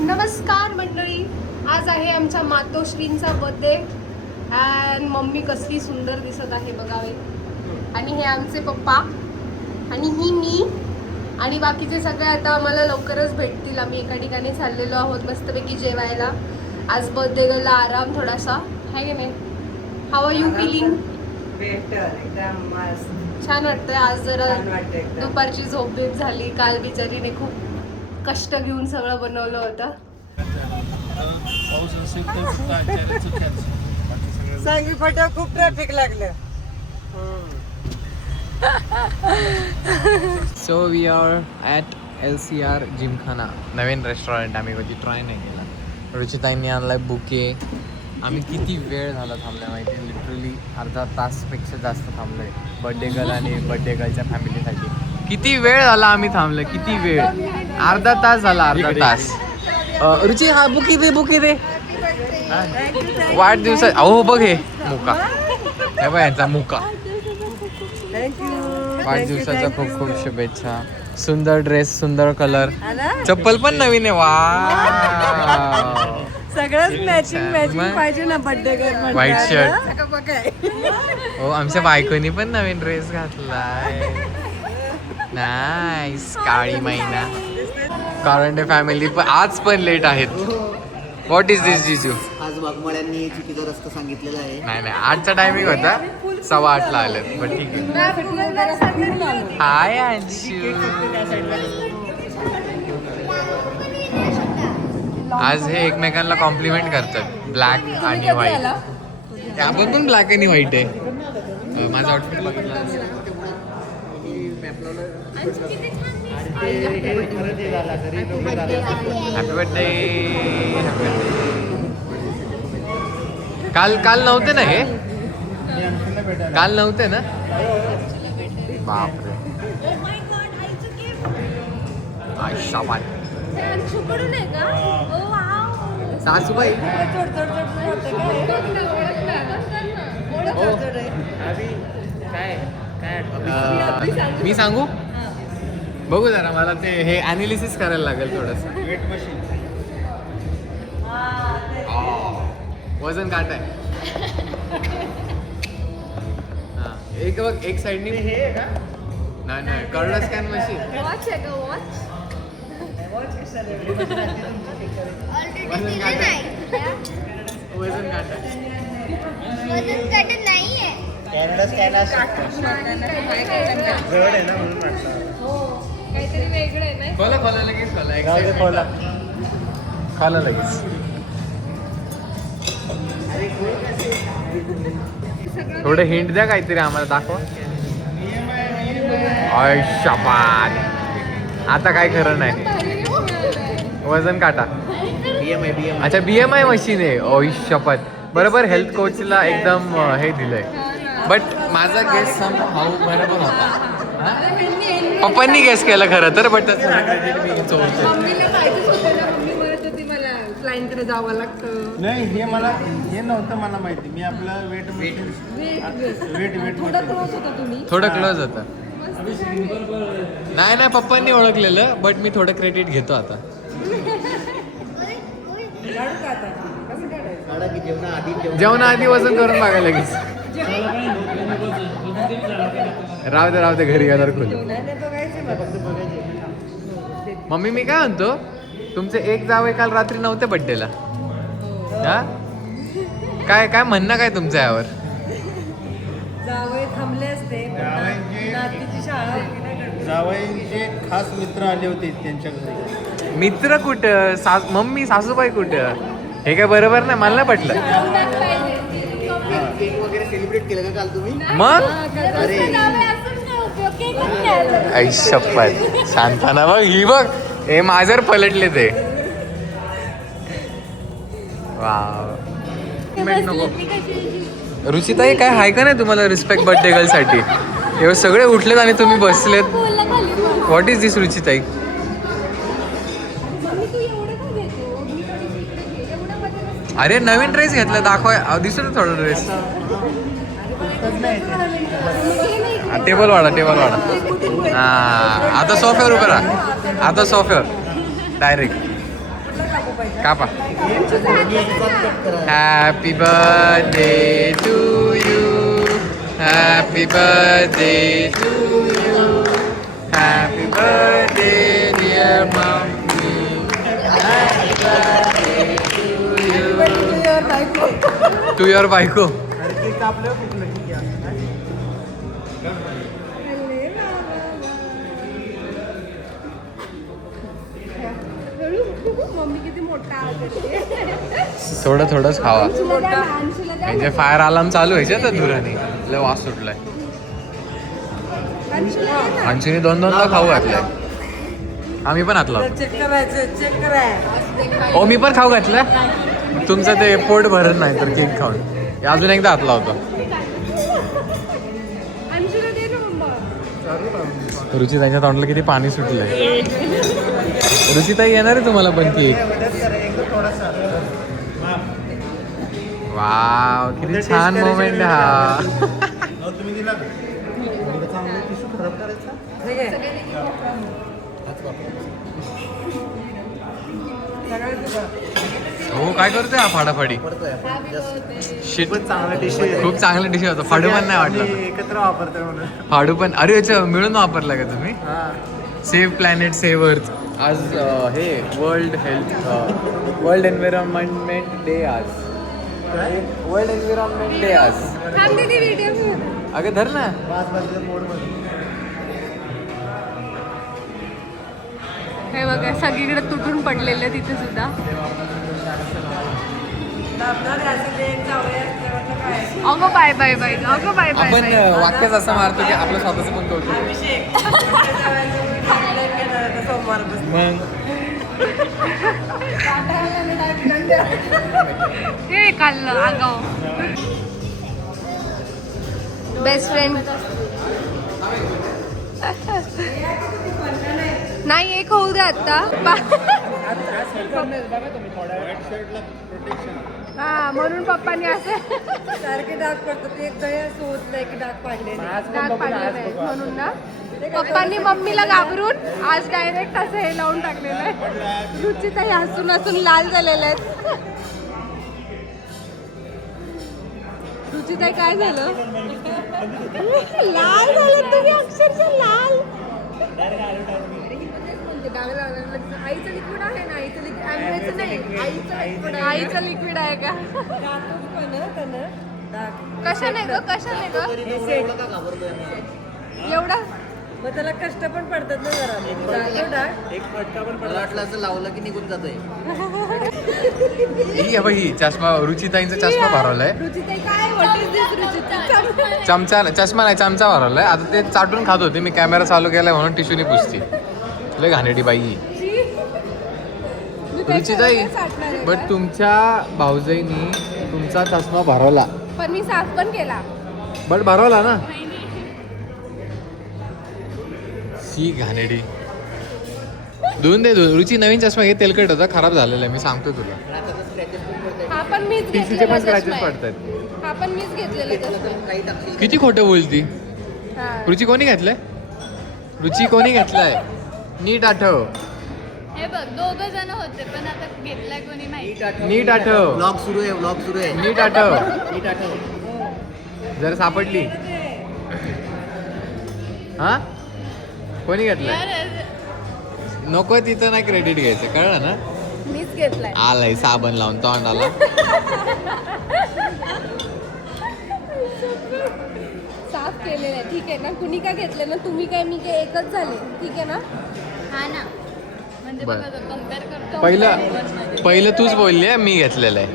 नमस्कार मंडळी, आज आहे आमच्या मातोश्रींचा बर्थडे अँड मम्मी कसली सुंदर दिसत आहे बघावे. आणि हे आमचे पप्पा आणि ही मी आणि बाकीचे सगळे आता आम्हाला लवकरच भेटतील. आम्ही एका ठिकाणी चाललेलो आहोत मस्तपैकी जेवायला. आज बर्थडे गर्लला आराम थोडासा आहे की नाही. How are you feeling? छान वाटतंय. आज जरा दुपारची झोप बीप झाली. काल बिचारीने खूप कष्ट घेऊन सगळं बनवलं होतं. सांगवी फाटा खूप ट्रॅफिक लागलं. So we are at LCR Gymkhana, नवीन रेस्टॉरंट. आम्ही कधी ट्राय नाही केला. रुचिताईंनी आणलाय बुके. आम्ही किती वेळ झाला थांबलाय माहिती आहे, लिटरली अर्धा तासपेक्षा जास्त थांबलोय बर्थडे गर्ल आणि बर्थडे गर्लच्या फॅमिलीसाठी. किती वेळ झाला आम्ही थांबलोय, किती वेळ, अर्धा तास झाला, अर्धा तास. रुची हा बुकी दे, बुकी दे. वाढदिवसा अहो बघ हे मुका, हे बघ यांचा मुका. वाढदिवसाच्या खूप खूप शुभेच्छा. सुंदर ड्रेस, सुंदर कलर, चप्पल पण नवीन आहे. वा, सगळंच मॅचिंग पाहिजे ना बर्थडे गर्ल. White shirt. हो, आमच्या बायकोनी पण नवीन ड्रेस घातलाय. नाईस. काळी मैना. कारण फॅमिली पण आज पण लेट आहेत. व्हॉट इज दिस जिजू? आज वाघमाळ्यांनी चुकीचा रस्ता सांगितलेला आहे. नाही, आजचा टायमिंग होता 8:15 आले, पण ठीक आहे. हाय अंशू. आज हे एकमेकांना कॉम्प्लिमेंट करतात. ब्लॅक आणि व्हाईट. आपण पण ब्लॅक आणि व्हाईट आहे. माझा आउटफिट बघितला. Happy birthday. काल नव्हते ना हे? काल नव्हते ना? बापरे. आयशाबाद. सासूबाई. मी सांगू? बघू जरा, मला ते हे ॲनालिसिस करायला लागेल थोडंसं. Weight machine. वजन काटाय. हां, एक बघ, एक साईडनी हे आहे का? नाही, कळलं स्कॅन मशीन. वॉच आहे का वॉच? वजन काटाय. वजन काटाय. कॅनडा स्कॅन जड आहे ना म्हणून वाटतं. काहीतरी वेगळं आहे नाही. खोला लगेच खोला. एक साईड खोला लगेच. थोडं हिंट द्या काहीतरी आम्हाला, दाखवा. आयशाबाद. आता काय खरं नाही. वजन काटा. BMI. अच्छा, BMI मशीन आहे. आयशाबाद. बरोबर, हेल्थ कोचला एकदम हे दिलंय. बट माझा गेस हाऊ बरोबर होता. पप्पांनी गेस केलं खरं तर, बट त्याचं क्रेडिट मी चोरतो. मम्मीला माहितीच होतं ना. मम्मी म्हणत होती मला क्लायंटकडे जावं लागतं. नाही, हे नव्हतं मला माहिती. मी आपलं वेट थोडं क्लोज होतं. नाही, पप्पांनी ओळखलेलं, बट मी थोडं क्रेडिट घेतो आता. जेवणाआधी वजन करून बघायला लगेच. राहू दे घरी गेल्यावर खोल. मम्मी, मी काय म्हणतो, तुमचे एक जावई काल रात्री नव्हते बड्डेला. हा, काय म्हणणं काय तुमचं यावर? जावई थांबले असते. नातीची शाळा होती ना. जावईंचे खास मित्र आले होते त्यांच्या घरी. मित्र कुठं? मम्मी सासूबाई कुठं? हे काय बरोबर नाही, मला नाही पटलं. केक वगैरे सेलिब्रेट केलं का काल तुम्ही? मग अरे ऐशप्पत शांताना बघ, ही बघ, हे माझर पलटले ते. वाव. नको. रुचिताई, काय आहे का नाही तुम्हाला रिस्पेक्ट बर्थडे गर्ल साठी? एवढे सगळे उठलेत आणि तुम्ही बसलेत. व्हॉट इज दिस रुचिताई? अरे नवीन ड्रेस घेतला, दाखवा, दिसू ना थोडा ड्रेस. टेबल वाढा. हा, आता सोफ्यावर उभं राहा. आता सोफ्यावर डायरेक्ट. कापा. Happy birthday to you. Happy birthday to you. Happy birthday dear mummy. Happy birthday to you. To your बायको. मम्मी किती मोठा आवाज थोडं थोडंच खावा. म्हणजे फायर अलार्म चालू व्हायचे तर धुराने लय वास सुटलाय. अंशूने 2-2दा खाऊ घातलाय. आम्ही पण घातला. चेक करायचं चेक कराय. ओ मी पण खाऊ घातलं. तुमचं ते पोट भरत नाही तर केक खाऊन. अजून एकदा घातला होता. रुचिताईच्या तोंडला किती पाणी सुटलंय. रुचिताई येणार आहे तुम्हाला पण केक. वाव किती छान मोमेंट हा. तुम्ही दिला ना चांगलं टिश्यू खराब करायचा. हो काय करतोय हा फाडाफाडी. शिट चांगला टिश्यू खूप चांगलं डिश होतं. फाडू पण नाही वाटलं. एकत्र वापरतोय म्हणून. फाडू पण अरे याचं मिळून वापरलं का तुम्ही. सेव्ह प्लॅनेट सेव्ह अर्थ. आज हे वर्ल्ड एन्व्हायरमेंट डे आज. वर्ल्ड एन्व्हायरमेंट डे आज. अगं धर ना. हे बघा सगळीकडे तुटून पडलेलं तिथे सुद्धा. अगं बाय बाय बाय. अगं बाय बाय आपण बाय. वाक्यच असं मारतो की आपलं स्वतःचं पण कौतुक. मग हे खाल्लं आगाव. बेस्ट फ्रेंड नाही एक होऊ दे आता. हा म्हणून पप्पांनी असे सारखे डाग पडतात. एक दही असं होत नाही की डाग पाडले. डाग पाडले नाही म्हणून ना पप्पांनी मम्मीला घाबरून आज डायरेक्ट असं हे लावून टाकलेलं आहे. रुचिताई हसून हसून लाल झालेल्या आहेत. रुचिताई काय झालं. लाल झालं तुम्ही अक्षरशः लाल. आईचं लिक्विड आहे ना. आईचं लिक्विड आंब्याचं नाही. आईचं लिक्विड आहे का. कशाने ग कशाने ग एवढा. मग त्याला कष्ट पण पडतात ना जरा. एक फटका पण मला वाटलं असं लावलं की निघून जातोय. ही बाई चष्मा. रुचिताईंचा चष्मा भरवलाय. रुचिताई काय व्हॉट इज दिस रुचिता. चमचा चष्मा नाही चमचा भरवलाय. आता ते चाटून खात होते. मी कॅमेरा चालू केलाय म्हणून टिश्यूने पुसते. लय घाणेरडी बाई. रुचिताई बट तुमच्या भाऊजाईनी तुमचा चष्मा भरवला. पण मी साफ पण केला. बट भरवला ना. शी घाणेरडी. धुवून दे. रुची नवीन चष्मा घे. तेलकट होता खराब झालेला आहे. मी सांगतो तुला. हा पण मीच टिश्यूचे पण घेतलेला स्क्रॅचेस चष्मा आहे. पडतात. हा पण मीच घेतलेला चष्मा. किती खोटं बोलती. हा. रुची कोणी घेतलंय. रुची कोणी घेतलाय. नीट आठव. हे बघ 2 जण होते पण आता घेतलाय कोणी माहिती. नीट आठव. ब्लॉग सुरू आहे. ब्लॉग सुरू आहे. नीट आठव. नीट आठव. जर सापडली. हा कोणी घेतलंय. नको तिथं नाही क्रेडिट घ्यायचं कळलं ना. मीच घेतलाय. आलाय साबण लावून तोंडाला. साफ केलेलं आहे ठीक आहे ना. कुणी काय घेतलं ना. तुम्ही काय मी काय एकच झाले. ठीक आहे ना. हा ना म्हणजे बरं. बघा कम्पेअर करतो. पहिलं तूच बोलली आहे. मी घेतलेलं आहे.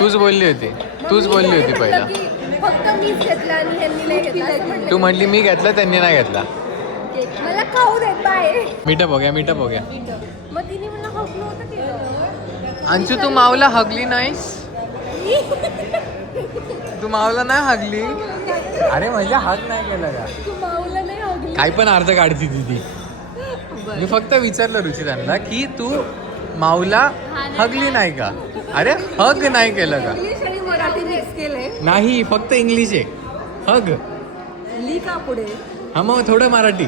तूच बोलली होती. तूच बोलली होती पहिला. की फक्त मीच घेतला आणि ह्यांनी नाही घेतला असं म्हटलं. तू म्हटली मी घेतलं त्यांनी नाही घेतला. मला खाऊ देत बाय. मिठप हो गया. मिठप हो गया. मग तिने मला हकलं होतं केलं. अंशू तू मावला हगली नाहीस. तू मावला नाही हगली. अरे म्हणजे हात नाही केला का. तू माऊला नाही हकली. काही पण अर्थ काढती ती. मी फक्त विचारलं रुचितांना की तू माऊला हगली नाही का. अरे हग नाही केलं का. इंग्लिश आणि मराठी मिक्स केलंय. नाही फक्त इंग्लिश आहे. हग. ली का पुढे. हा मग थोडं मराठी.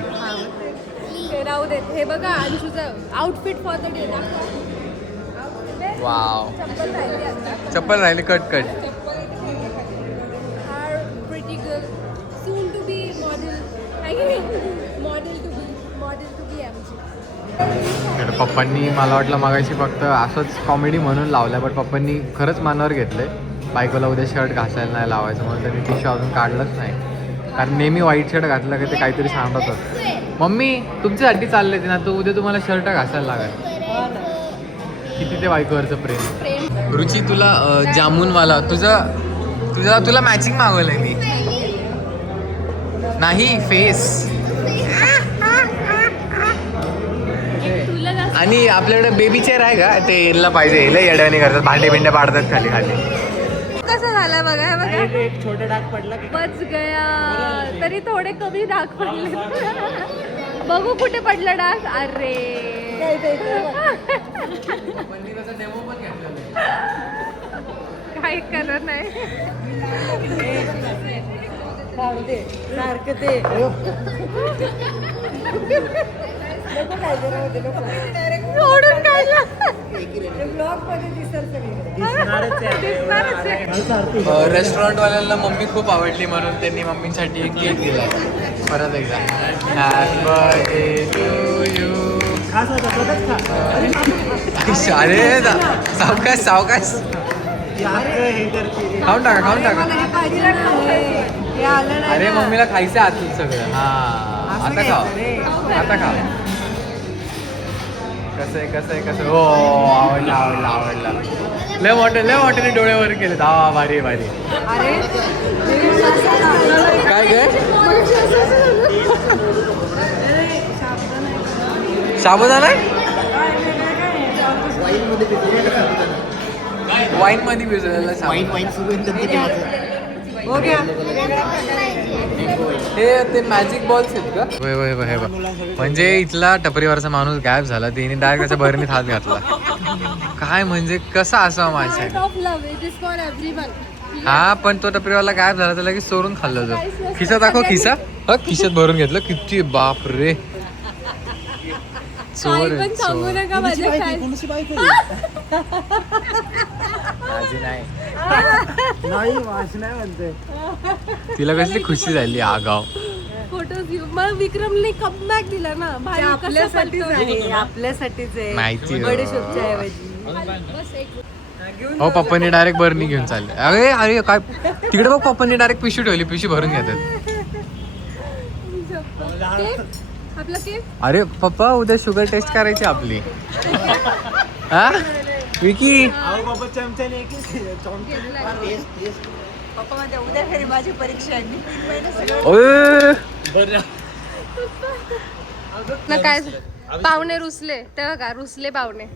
ते राहू देत. हे बघा अंशूचं आउटफिट फॉर द डे दाखवा. वाव चप्पल राहिली आता. चप्पल राहिले cut cut Are pretty girl, soon to be model. I mean, model to be आमची. पप्पांनी मला वाटलं मगाशी फक्त असंच कॉमेडी म्हणून लावलं बट पप्पांनी खरंच मनावर घेतले बायकोला उद्या शर्ट घासायला नाही लावायचं म्हणून त्यांनी टिश्यू अजून काढलंच नाही कारण नेहमी व्हाईट शर्ट घातलं की ते काहीतरी सांगत होतं मम्मी तुमच्यासाठी चालले ते ना तर उद्या तुम्हाला शर्ट घासायला लागेल किती ते बायकोवरचं प्रेम रुची तुला जामूनवाला तुला मॅचिंग मागवलंय मी नाही फेस तुला जास्त आणि आपल्याकडे बेबी चेअर आहे का ते यायला पाहिजे यायला येड्याने करतात भांडे बिंडे पाडतात खाली खाली कसं झालं बघा हे बघा एक छोटा डाग पडला की बच गया तरी थोडे कमी डाग पडले बघू कुठे पडला डाग अरे काही करत नाही सारखं ते सोडून काढला ब्लॉग मध्ये दिसत सगळे दिसणारच आहे. रेस्टॉरंटवाल्यांना मम्मी खूप आवडली म्हणून त्यांनी मम्मीसाठी एक केक दिला परत एकदा हॅपी बर्थडे टू यू खास होता स्वतःच खा अरे सावकाश सावकाश हे करते खाऊन टाका हे आलं नाही अरे ना. मम्मीला खायचं आतून सगळं हा असं आता घ्यायचं खाव रे. आता खाव कसं आहे हो आवडला लय मोठ्याने डोळ्यावर केले हा भारी अरे काय साबुदाणा वाईन मध्ये भिजवलेला वाईन सुरू हो गया ते मॅजिक बॉल्स आहेत का हे बघ म्हणजे इथला टपरीवरचा माणूस गायब झाला तिने डायरेक्ट त्याच्या भरणीत हात घातला काय म्हणजे कसा असावा माझ्या Part of love, it is for everyone. हा पण तो टपरीवाला गायब झाला तर लगेच चोरून खाल्लं तो खिसा दाखव खिसा खिशात भरून घेतलं किती बाप रे काही पण सांगू नका माझ्या फॅन माझी नाही नाही वाच नाही म्हणते तिला कसली खुशी झाली आगाव फोटोज घेऊ मग विक्रमने कमबॅक दिला ना ते भाई आपल्यासाठीच आहे आपल्यासाठीच आहे माहिती आहे. बडीशोपच्या ऐवजी बस एक हो पप्पांनी डायरेक्ट भरणी घेऊन चालले अरे काय तिकडे बघ पप्पांनी डायरेक्ट पिशवी ठेवली पिशवी भरून घेतात केक आपला केक अरे पप्पा उद्या शुगर टेस्ट करायची आपली हा विकी बाबा चमच्याने एक पप्पा माझ्या उद्या घरी माझी परीक्षा आहे मी 3 महिने सगळं ओय. ना काय पाहुणे रुसले तेव्हा का रुसले पाहुणे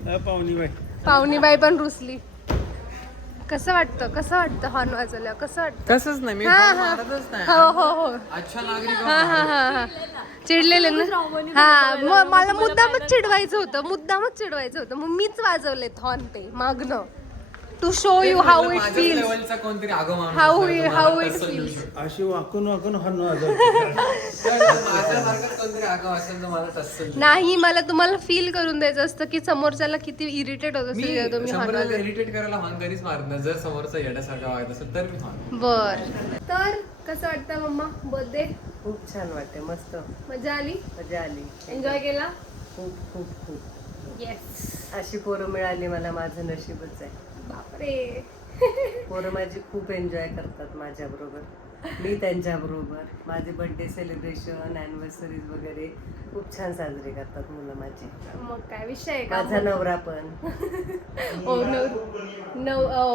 पाहुणीबाई पण रुसली कसं वाटतं हॉर्न वाजवल्या कसं वाटतं तसंच नाही मी हा, phone हा. मारतच नाही. हो अच्छा नागरिक हा चिडलेले ना हा मग मला मुद्दामच चिडवायचं होतं मग मीच वाजवले हॉर्न ते मागणं to show you how it feels कोणतरी आगो माणूस हाऊ असला तर हाऊ मला इट तसं देऊ फील्स शकतो. अशी वाकून हॉर्न वाजवते माझ्यासारखंच कोणतरी आगाऊ असेल तर मला तसं देऊ. नाही मला तुम्हाला फील करून द्यायचं असतं की समोरच्याला किती इरिटेट होत मी असेल जेव्हा तुम्ही हॉर्न शंभराला इरिटेट करायला हॉर्न कधीच मारत नाही जर समोरचा येण्यासारखा वागत असेल तर मी हॉर्न बर तर कसं वाटतं मम्मा बर्थडे खूप छान वाटते मस्त मजा आली मजा आली एन्जॉय केला खूप खूप खूप येस अशी पोरं मिळाली मला माझं नशीबच आहे बापरे पोरं माझी खूप एन्जॉय करतात माझ्या बरोबर मी त्यांच्या बरोबर माझे बर्थडे सेलिब्रेशन अॅनिव्हर्सरीज वगैरे खूप छान साजरे करतात मुलं माझी मग काय विषय आहे का माझा नवरा पण ओ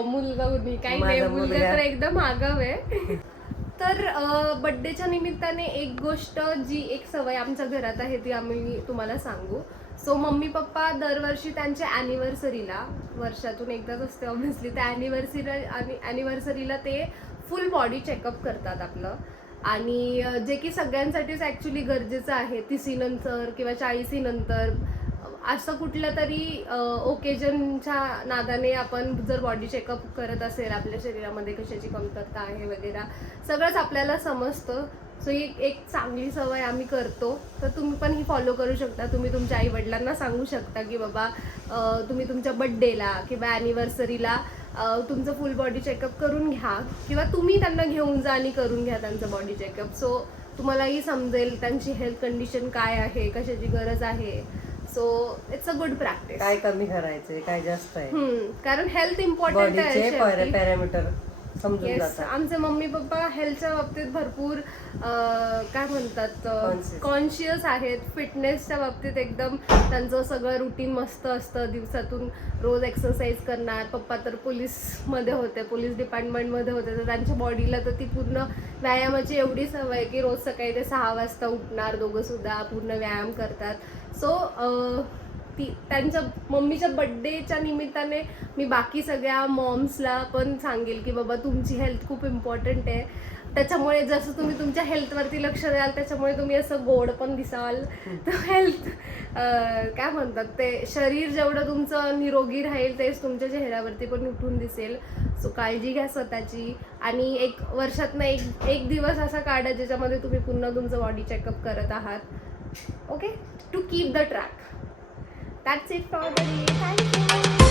मुलगा मुलगी काही नाही माझा मुलगा मुलगा. तर एकदम आगाव आहे तर बड्डेच्या निमित्ताने एक गोष्ट जी एक सवय आमच्या घरात आहे ती आम्ही तुम्हाला सांगू सो मम्मी पप्पा दरवर्षी त्यांच्या ॲनिव्हर्सरीला वर्षातून एकदाच असते ऑब्व्हियसली त्या ॲनिव्हर्सरीला ते फुल बॉडी चेकअप करतात आपलं आणि जे की सगळ्यांसाठीच ॲक्च्युली गरजेचं आहे 30 नंतर किंवा 40 नंतर असं कुठलं तरी ओकेजनच्या नादाने आपण जर बॉडी चेकअप करत असेल आपल्या शरीरामध्ये कशाची कमतरता आहे वगैरे सगळंच आपल्याला समजतं सो ही एक चांगली सवय आम्ही करतो. तर तुम्ही पण ही फॉलो करू शकता. तुम्ही तुमच्या आईवडिलांना सांगू शकता की बाबा तुम्ही तुमच्या बड्डेला किंवा ॲनिव्हर्सरीला तुमचं फुल बॉडी चेकअप करून घ्या, किंवा तुम्ही त्यांना घेऊन जा आणि करून घ्या त्यांचं बॉडी चेकअप. सो तुम्हालाही समजेल त्यांची हेल्थ कंडिशन काय आहे, कशाची गरज आहे. So it's a good practice. काय कमी करायचंय, काय जास्त आहे, कारण हेल्थ इम्पॉर्टंट आहे. बॉडीचे शेवटी. पॅरामीटर समजून येस, जातात. आमचे मम्मी पप्पा हेल्थच्या बाबतीत भरपूर काय म्हणतात कॉन्शियस आहेत. फिटनेसच्या बाबतीत एकदम त्यांचं सगळं रुटीन मस्त असतं. दिवसातून रोज एक्सरसाइज करणार. पप्पा तर पोलीसमध्ये होते, पोलीस डिपार्टमेंटमध्ये होते, तर त्यांच्या बॉडीला तर ती पूर्ण व्यायामाची एवढी सवय की रोज सकाळी ते 6 वाजता उठणार, दोघं सुद्धा पूर्ण व्यायाम करतात. सो त्यांच्या मम्मीच्या बड्डेच्या निमित्ताने मी बाकी सगळ्या मॉम्सला पण सांगेल की बाबा तुमची हेल्थ खूप इम्पॉर्टंट आहे. त्याच्यामुळे जसं तुम्ही तुमच्या हेल्थवरती लक्ष द्याल, त्याच्यामुळे तुम्ही असं गोड पण दिसाल. तर हेल्थ काय म्हणतात ते, शरीर जेवढं तुमचं निरोगी राहील तेच तुमच्या चेहऱ्यावरती पण उठून दिसेल. सो काळजी घ्या स्वतःची. आणि एक वर्षातनं एक दिवस असा काढा ज्याच्यामध्ये तुम्ही पुन्हा तुमचं बॉडी चेकअप करत आहात. Okay, to keep the track. That's it for the day. Thank you.